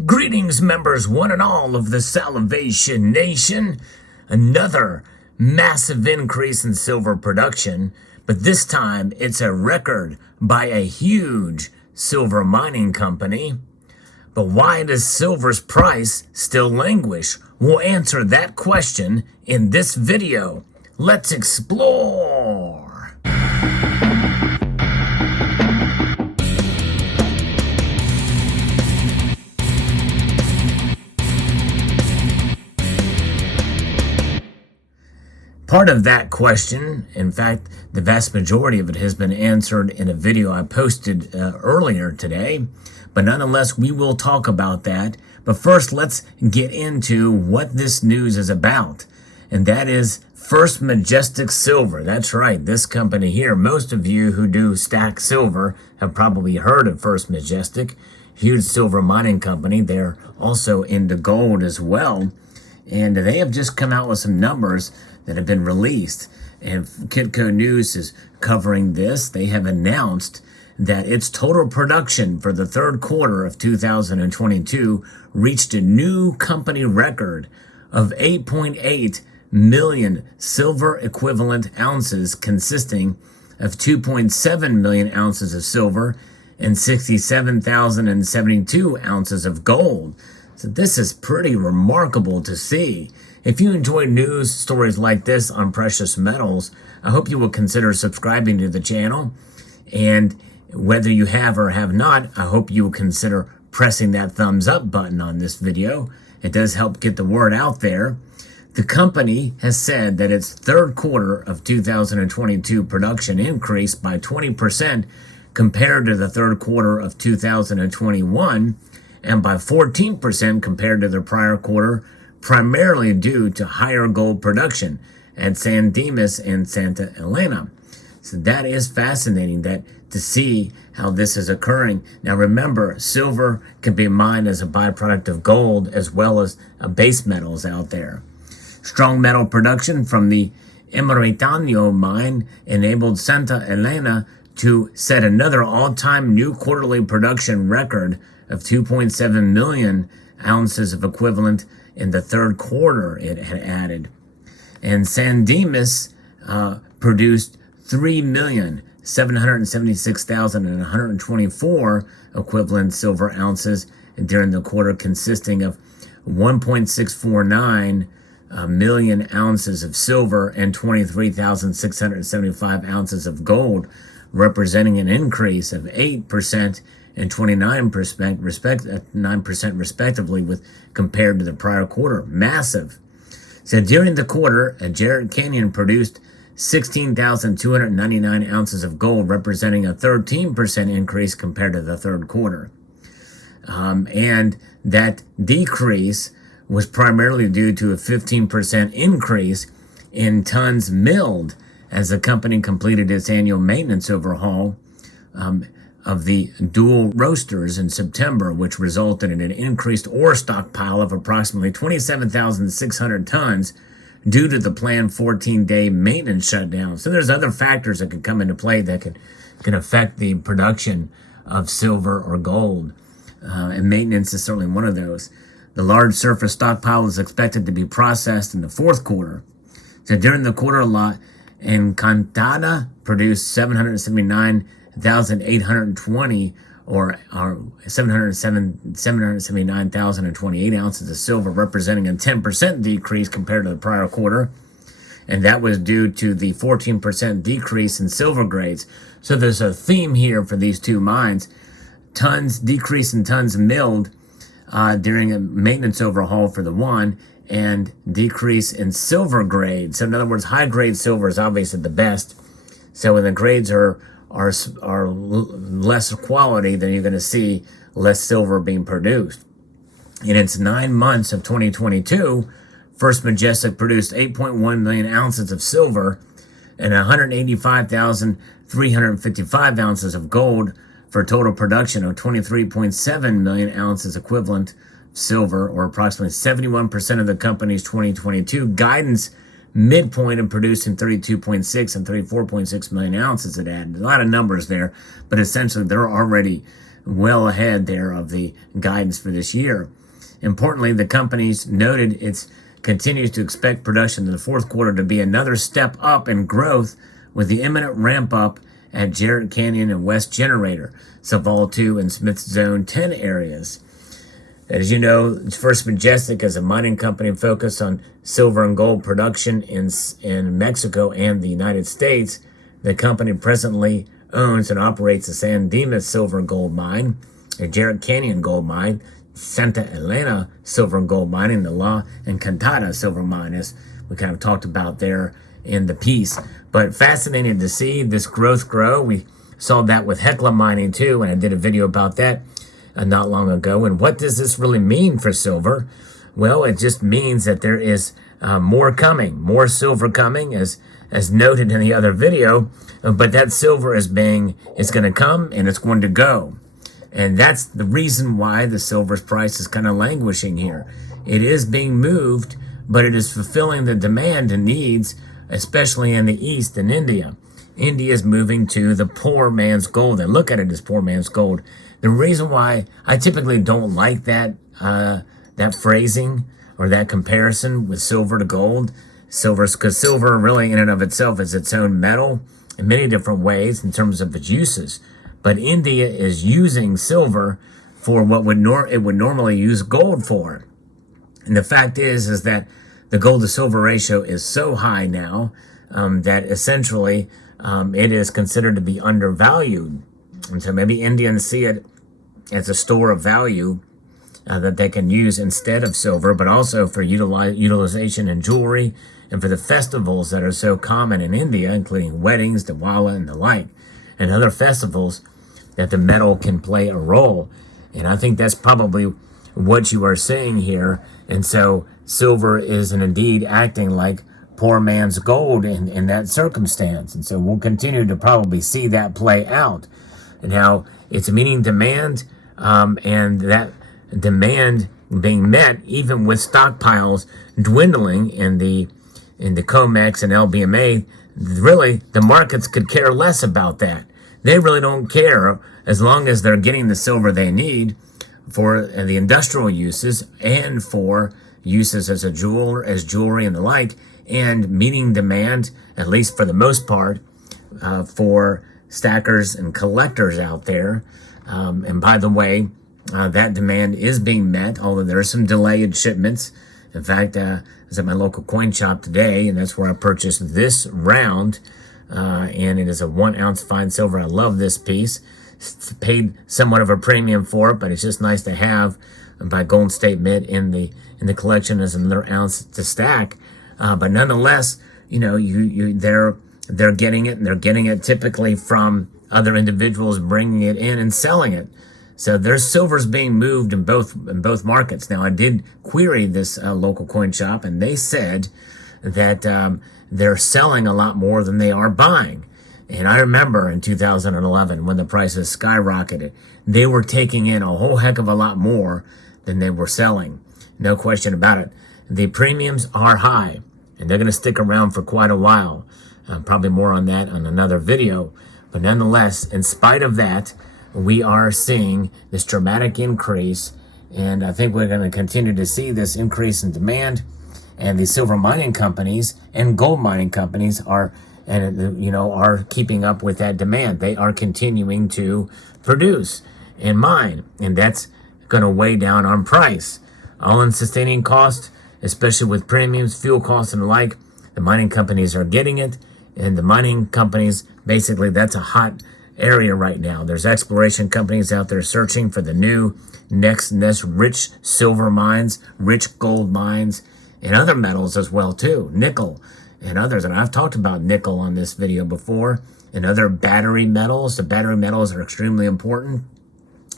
Greetings, members, one and all of the Salivation Nation. Another massive increase in silver production, but this time it's a record by a huge silver mining company. But why does silver's price still languish? We'll answer that question in this video. Let's explore. Part of that question, in fact, the vast majority of it has been answered in a video I posted earlier today, but nonetheless, we will talk about that. But first, let's get into what this news is about, and that is First Majestic Silver. That's right, this company here. Most of you who do stack silver have probably heard of First Majestic, huge silver mining company. They're also into gold as well, and they have just come out with some numbers that have been released, and Kitco News is covering this. They have announced that its total production for the third quarter of 2022 reached a new company record of 8.8 million silver equivalent ounces, consisting of 2.7 million ounces of silver and 67,072 ounces of gold. So this is pretty remarkable to see. If you enjoy news stories like this on precious metals, I hope you will consider subscribing to the channel. And whether you have or have not, I hope you will consider pressing that thumbs up button on this video. It does help get the word out there. The company has said that its third quarter of 2022 production increased by 20% compared to the third quarter of 2021 and by 14% compared to the prior quarter, primarily due to higher gold production at San Dimas and Santa Elena. So that is fascinating to see how this is occurring. Now remember, silver can be mined as a byproduct of gold as well as base metals out there. Strong metal production from the Emeritanio mine enabled Santa Elena to set another all-time new quarterly production record of 2.7 million ounces of equivalent in the third quarter it had added. And San Dimas produced 3,776,124 equivalent silver ounces during the quarter, consisting of 1.649 million ounces of silver and 23,675 ounces of gold, representing an increase of 8% and 9% respectively compared to the prior quarter. Massive. So during the quarter, Jarrett Canyon produced 16,299 ounces of gold, representing a 13% increase compared to the third quarter. And that decrease was primarily due to a 15% increase in tons milled as the company completed its annual maintenance overhaul of the dual roasters in September, which resulted in an increased ore stockpile of approximately 27,600 tons due to the planned 14-day maintenance shutdown. So there's other factors that could come into play that can affect the production of silver or gold, and maintenance is certainly one of those. The large surface stockpile is expected to be processed in the fourth quarter. So during the quarter lot, Encantada produced 779,820 or 779,028 ounces of silver, representing a 10% decrease compared to the prior quarter. And that was due to the 14% decrease in silver grades. So there's a theme here for these two mines. Decrease in tons milled during a maintenance overhaul for the one, and decrease in silver grades. So in other words, high grade silver is obviously the best. So when the grades are less quality, then you're going to see less silver being produced. In its 9 months of 2022, First Majestic produced 8.1 million ounces of silver and 185,355 ounces of gold, for a total production of 23.7 million ounces equivalent silver, or approximately 71% of the company's 2022 guidance midpoint of producing 32.6 and 34.6 million ounces. It added a lot of numbers there, but essentially they're already well ahead there of the guidance for this year. Importantly, the company's noted it continues to expect production in the fourth quarter to be another step up in growth with the imminent ramp up at Jarrett Canyon and West Generator, Saval 2 and Smith's Zone 10 areas. As you know, First Majestic is a mining company focused on silver and gold production in Mexico and the United States. The company presently owns and operates the San Dimas Silver and Gold Mine, a Jarrett Canyon Gold Mine, Santa Elena Silver and Gold Mine, and the La Encantada Silver Mine, as we kind of talked about there in the piece. But fascinating to see this growth grow. We saw that with Hecla Mining too, and I did a video about that not long ago. And what does this really mean for silver? Well, it just means that there is more coming, more silver coming, as noted in the other video. But that silver is going to come and it's going to go. And that's the reason why the silver's price is kind of languishing here. It is being moved, but it is fulfilling the demand and needs, especially in the East and India. India is moving to the poor man's gold. And look at it as poor man's gold. The reason why I typically don't like that phrasing or that comparison with silver to gold, because silver really in and of itself is its own metal in many different ways in terms of its uses. But India is using silver for what it would normally use gold for. And the fact is that the gold to silver ratio is so high now that essentially it is considered to be undervalued. And so maybe Indians see it as a store of value that they can use instead of silver, but also for utilization in jewelry and for the festivals that are so common in India, including weddings, Diwali, and the like, and other festivals that the metal can play a role. And I think that's probably what you are saying here. And so silver is indeed acting like poor man's gold in that circumstance. And so we'll continue to probably see that play out. And how it's meeting demand, and that demand being met even with stockpiles dwindling in the COMEX and LBMA. Really, the markets could care less about that. They really don't care as long as they're getting the silver they need for the industrial uses and for uses as jewelry and the like, and meeting demand, at least for the most part, for stackers and collectors out there. And by the way, that demand is being met, although there are some delay in shipments. In fact, I was at my local coin shop today, and that's where I purchased this round. And it is a 1 ounce fine silver. I love this piece. Paid somewhat of a premium for it, but it's just nice to have by Golden State Mint in the collection as another ounce to stack. But nonetheless, you know, they're getting it, and they're getting it typically from other individuals bringing it in and selling it. So there's silver's being moved in both markets. Now, I did query this local coin shop, and they said that they're selling a lot more than they are buying. And I remember in 2011 when the prices skyrocketed, they were taking in a whole heck of a lot more than they were selling. No question about it. The premiums are high, and they're going to stick around for quite a while. Probably more on that on another video. But nonetheless, in spite of that, we are seeing this dramatic increase, and I think we're going to continue to see this increase in demand. And the silver mining companies and gold mining companies are keeping up with that demand. They are continuing to produce and mine, and that's going to weigh down on price. All-in sustaining cost, especially with premiums, fuel costs, and the like, the mining companies are getting it, and the mining companies, basically, that's a hot area right now. There's exploration companies out there searching for the new next rich silver mines, rich gold mines, and other metals as well too, nickel and others. And I've talked about nickel on this video before, and other battery metals. The battery metals are extremely important,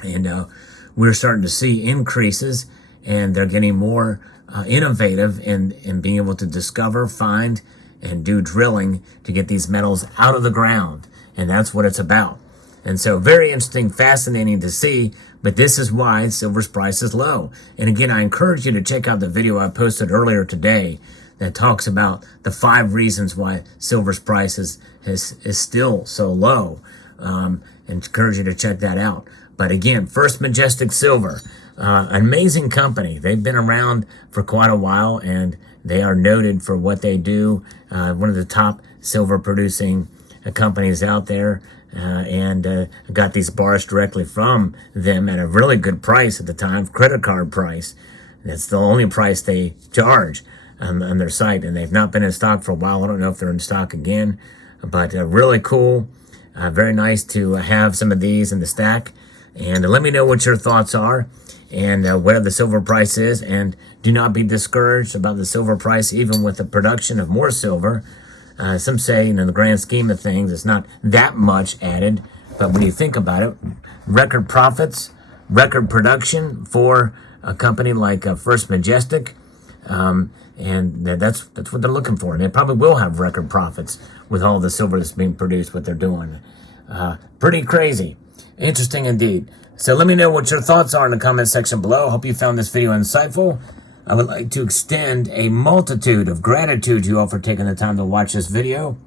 and we're starting to see increases, and they're getting more innovative in being able to discover, find, and do drilling to get these metals out of the ground. And that's what it's about. And so very interesting, fascinating to see, but this is why silver's price is low. And again, I encourage you to check out the video I posted earlier today that talks about the 5 reasons why silver's price is still so low. And encourage you to check that out. But again, First Majestic Silver, an amazing company. They've been around for quite a while, and they are noted for what they do. One of the top silver producing companies out there. And got these bars directly from them at a really good price at the time, credit card price. That's the only price they charge on their site, and they've not been in stock for a while. I don't know if they're in stock again, but really cool. Very nice to have some of these in the stack. And let me know what your thoughts are and what the silver price is. And do not be discouraged about the silver price, even with the production of more silver. Some say, in the grand scheme of things, it's not that much added. But when you think about it, record profits, record production for a company like First Majestic, and that's what they're looking for. And they probably will have record profits with all the silver that's being produced, what they're doing. Pretty crazy. Interesting indeed. So let me know what your thoughts are in the comment section below. Hope you found this video insightful. I would like to extend a multitude of gratitude to you all for taking the time to watch this video,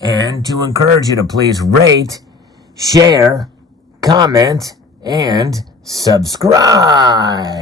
and to encourage you to please rate, share, comment, and subscribe.